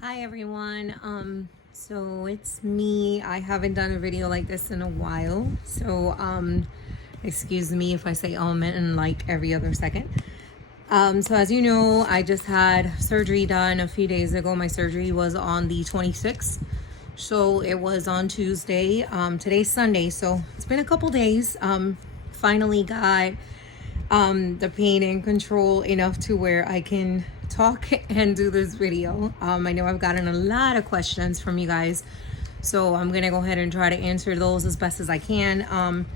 Hi everyone. So it's me. I haven't done a video like this in a while. So excuse me if I say and like every other second. So as you know, I just had surgery done a few days ago. My surgery was on the 26th. So it was on Tuesday. Today's Sunday. So it's been a couple days. Finally got the pain in control enough to where I can talk and do this video. I know I've gotten a lot of questions from you guys, so I'm gonna go ahead and try to answer those as best as I can.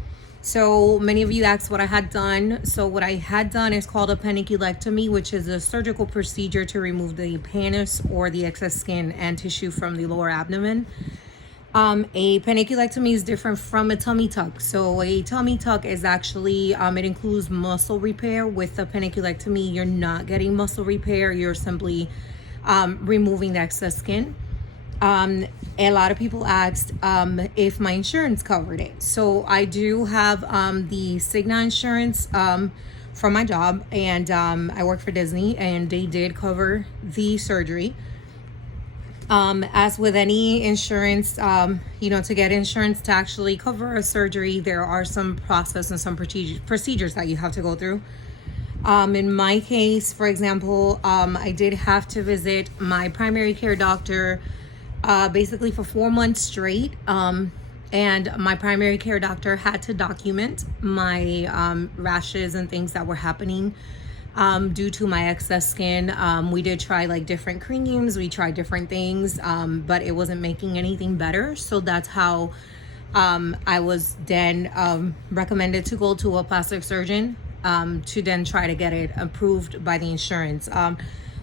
So many of you asked what I had done. So what I had done is called a panniculectomy, which is a surgical procedure to remove the pannus or the excess skin and tissue from the lower abdomen. A panniculectomy is different from a tummy tuck. So a tummy tuck is actually, it includes muscle repair. With a panniculectomy, you're not getting muscle repair. You're simply removing the excess skin. A lot of people asked if my insurance covered it. So I do have the Cigna insurance from my job, and I work for Disney, and they did cover the surgery. As with any insurance, to get insurance to actually cover a surgery, there are some process and some procedures that you have to go through. In my case, for example, I did have to visit my primary care doctor basically for 4 months straight. And my primary care doctor had to document my rashes and things that were happening due to my excess skin. We did try like different creams, we tried different things, but it wasn't making anything better. So that's how I was then recommended to go to a plastic surgeon to then try to get it approved by the insurance.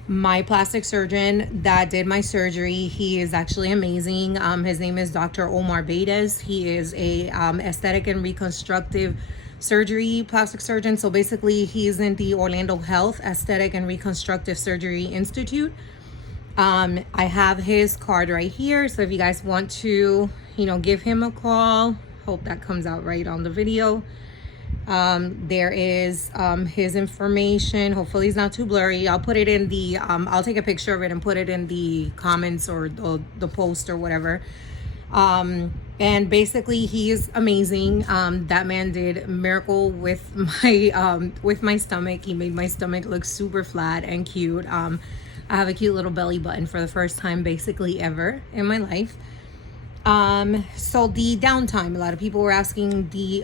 My plastic surgeon that did my surgery, he is actually amazing. His name is Dr. Omar Bedes. He is a aesthetic and reconstructive surgery plastic surgeon. So basically he's in the Orlando Health Aesthetic and Reconstructive Surgery Institute. I have his card right here, so if you guys want to give him a call, hope that comes out right on the video. There is his information. Hopefully it's not too blurry. I'll put it in the I'll take a picture of it and put it in the comments or the post or whatever. And basically he is amazing. That man did a miracle with my stomach. He made my stomach look super flat and cute. I have a cute little belly button for the first time basically ever in my life. So the downtime, a lot of people were asking the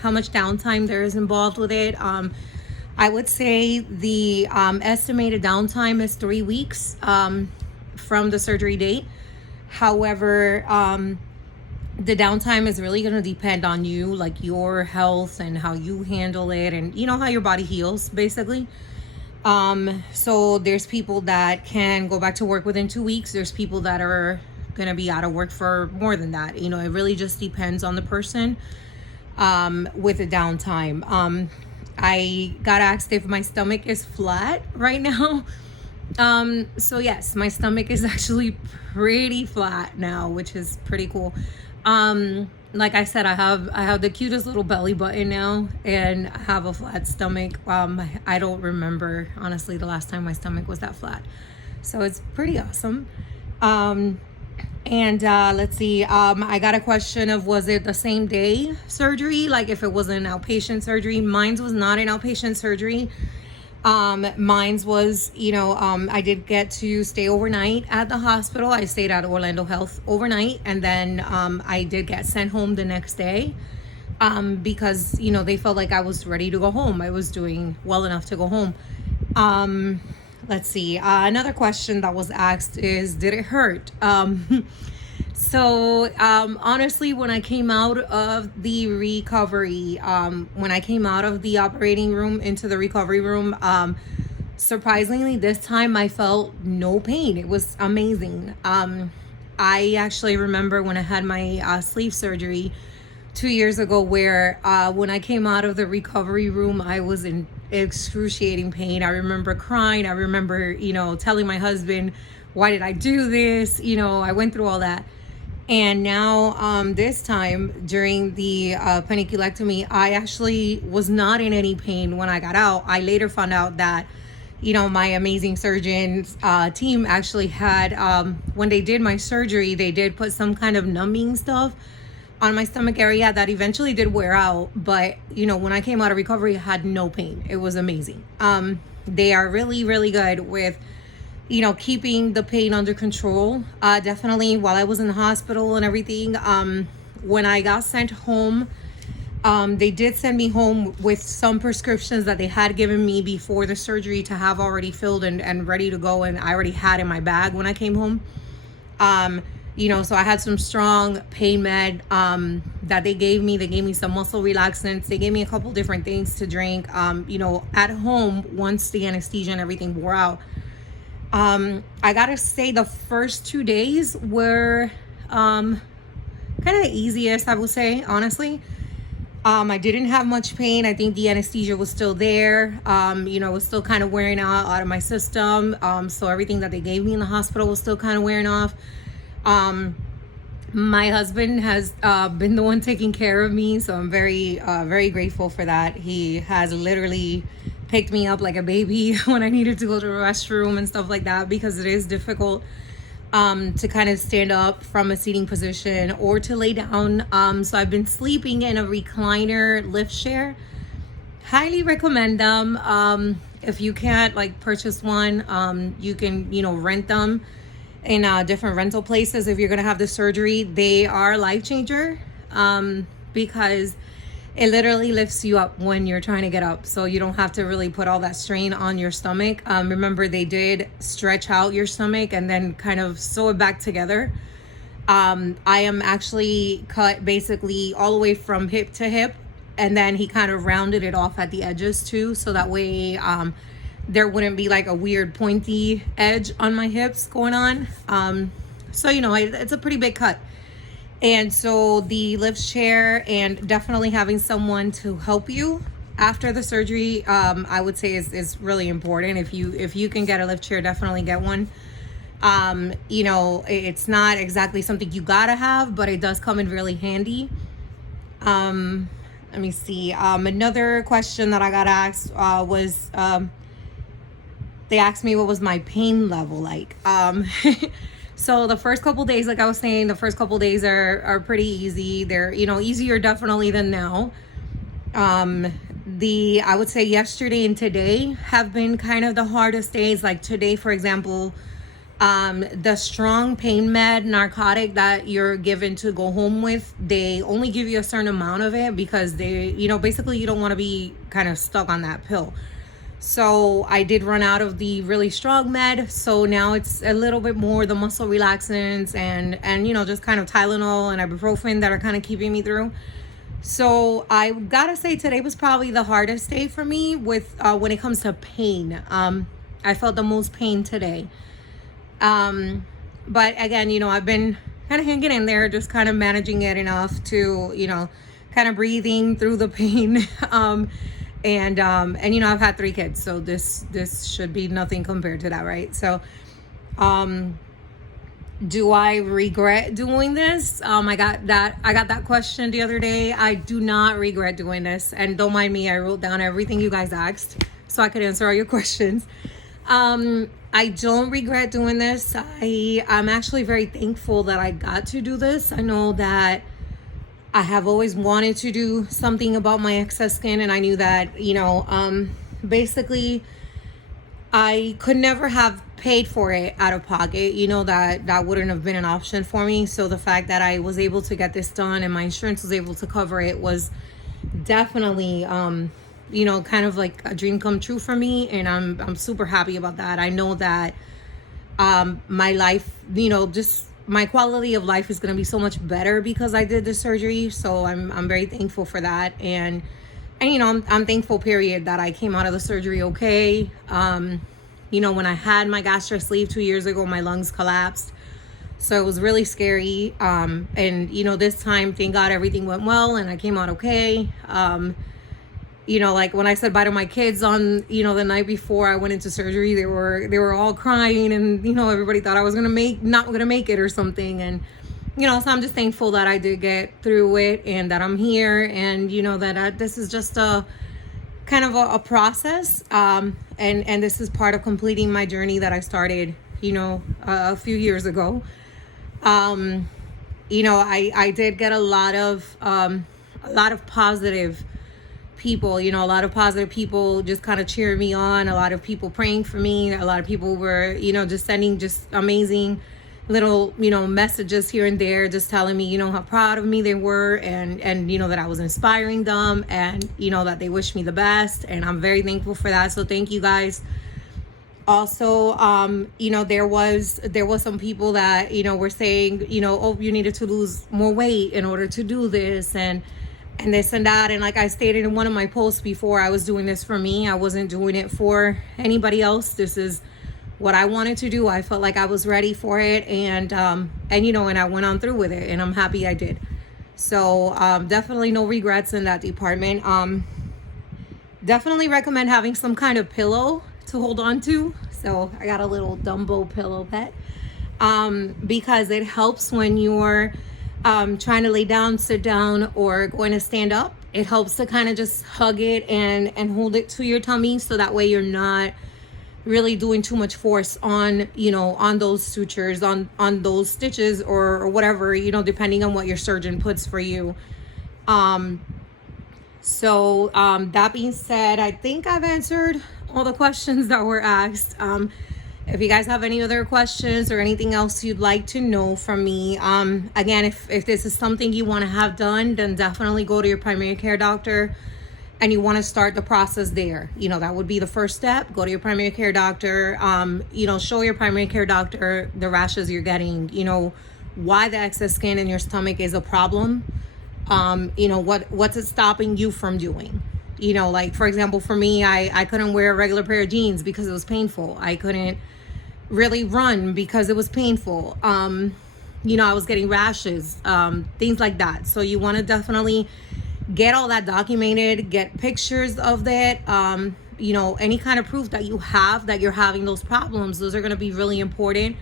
how much downtime there is involved with it. I would say the estimated downtime is 3 weeks from the surgery date. However, the downtime is really going to depend on you, like your health and how you handle it, and how your body heals basically. So there's people that can go back to work within 2 weeks. There's people that are going to be out of work for more than that. It really just depends on the person with the downtime. I got asked if my stomach is flat right now. So yes, my stomach is actually pretty flat now, which is pretty cool. Like I said, I have the cutest little belly button now, and I have a flat stomach. I don't remember honestly the last time my stomach was that flat, so it's pretty awesome. And let's see, I got a question of, was it the same day surgery, like if it was an outpatient surgery? Mine was not an outpatient surgery. Mine was, I did get to stay overnight at the hospital. I stayed at Orlando Health overnight, and then I did get sent home the next day because, they felt like I was ready to go home. I was doing well enough to go home. Let's see. Another question that was asked is, did it hurt? So honestly, when I came out of the recovery, when I came out of the operating room into the recovery room, surprisingly, this time I felt no pain. It was amazing. I actually remember when I had my sleeve surgery 2 years ago, where when I came out of the recovery room, I was in excruciating pain. I remember crying. I remember, telling my husband, why did I do this? I went through all that. And now this time during the panniculectomy, I actually was not in any pain when I got out. I later found out that my amazing surgeons team actually had, when they did my surgery, they did put some kind of numbing stuff on my stomach area that eventually did wear out. But, when I came out of recovery, I had no pain. It was amazing. They are really, really good with, keeping the pain under control. Definitely while I was in the hospital and everything, when I got sent home, they did send me home with some prescriptions that they had given me before the surgery to have already filled and ready to go. And I already had in my bag when I came home. So I had some strong pain med that they gave me. They gave me some muscle relaxants. They gave me a couple different things to drink. At home, once the anesthesia and everything wore out, I gotta say the first 2 days were kind of the easiest, I would say, honestly. I didn't have much pain. I think the anesthesia was still there. It was still kind of wearing out of my system. So everything that they gave me in the hospital was still kind of wearing off. My husband has been the one taking care of me, so I'm very, very grateful for that. He has literally picked me up like a baby when I needed to go to the restroom and stuff like that, because it is difficult to kind of stand up from a seating position or to lay down. So I've been sleeping in a recliner lift chair. Highly recommend them. If you can't purchase one, you can, rent them in different rental places. If you're going to have the surgery, they are a life changer, because it literally lifts you up when you're trying to get up. So you don't have to really put all that strain on your stomach. Remember, they did stretch out your stomach and then kind of sew it back together. I am actually cut basically all the way from hip to hip. And then he kind of rounded it off at the edges too. So that way there wouldn't be a weird pointy edge on my hips going on. So, it's a pretty big cut. And so the lift chair and definitely having someone to help you after the surgery, I would say is really important. If you can get a lift chair, definitely get one. It's not exactly something you gotta have, but it does come in really handy. Let me see. Another question that I got asked was, they asked me what was my pain level like. So the first couple days, like I was saying, the first couple days are pretty easy. They're, easier definitely than now. I would say yesterday and today have been kind of the hardest days. Like today, for example, the strong pain med narcotic that you're given to go home with, they only give you a certain amount of it because they, basically you don't want to be kind of stuck on that pill. So I did run out of the really strong med. So now it's a little bit more the muscle relaxants and just kind of Tylenol and ibuprofen that are kind of keeping me through. So I gotta say today was probably the hardest day for me with when it comes to pain. I felt the most pain today. But again, I've been kind of hanging in there, just kind of managing it enough to, kind of breathing through the pain. And I've had 3 kids, so this should be nothing compared to that, right? So, do I regret doing this? I got that question the other day. I do not regret doing this, and don't mind me. I wrote down everything you guys asked so I could answer all your questions. I don't regret doing this. I'm actually very thankful that I got to do this. I know that I have always wanted to do something about my excess skin, and I knew that, basically I could never have paid for it out of pocket. That wouldn't have been an option for me. So the fact that I was able to get this done and my insurance was able to cover it was definitely, kind of like a dream come true for me. And I'm super happy about that. I know that my life, just my quality of life is going to be so much better because I did the surgery. So I'm very thankful for that. And I'm thankful, period, that I came out of the surgery okay. When I had my gastric sleeve 2 years ago, my lungs collapsed. So it was really scary. And this time, thank God, everything went well and I came out okay. When I said bye to my kids on, the night before I went into surgery, they were all crying and, everybody thought I was not going to make it or something. And, so I'm just thankful that I did get through it and that I'm here and, that this is just a kind of a process. And this is part of completing my journey that I started, a few years ago. I did get a lot of positive people, a lot of positive people just kind of cheering me on, a lot of people praying for me, a lot of people were, just sending just amazing little, messages here and there, just telling me, how proud of me they were, and that I was inspiring them, and, that they wish me the best. And I'm very thankful for that. So thank you guys. Also, there was some people that, were saying, oh, you needed to lose more weight in order to do this, and this and that. And like I stated in one of my posts before, I was doing this for me. I wasn't doing it for anybody else. This is what I wanted to do. I felt like I was ready for it, and I went on through with it, and I'm happy I did. So definitely no regrets in that department. Definitely recommend having some kind of pillow to hold on to. So I got a little Dumbo pillow pet, because it helps when you're trying to lay down, sit down, or going to stand up. It helps to kind of just hug it and hold it to your tummy, so that way you're not really doing too much force on on those sutures, on those stitches, or whatever, depending on what your surgeon puts for you. So that being said, I think I've answered all the questions that were asked. If you guys have any other questions or anything else you'd like to know from me, again, if this is something you want to have done, then definitely go to your primary care doctor, and you want to start the process there. That would be the first step. Go to your primary care doctor, show your primary care doctor the rashes you're getting, why the excess skin in your stomach is a problem. What's it stopping you from doing? Like, for example, for me, I couldn't wear a regular pair of jeans because it was painful. I couldn't really run because it was painful. I was getting rashes, things like that. So you want to definitely get all that documented, get pictures of that, any kind of proof that you have that you're having those problems. Those are going to be really important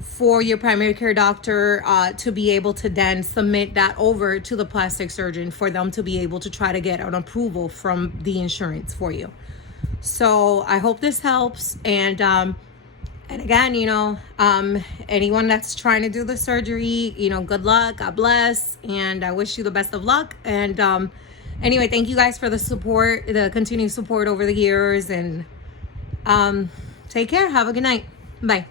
for your primary care doctor to be able to then submit that over to the plastic surgeon for them to be able to try to get an approval from the insurance for you. So I hope this helps. And again, anyone that's trying to do the surgery, good luck, God bless, and I wish you the best of luck. And anyway, thank you guys for the support, the continued support over the years, and take care. Have a good night. Bye.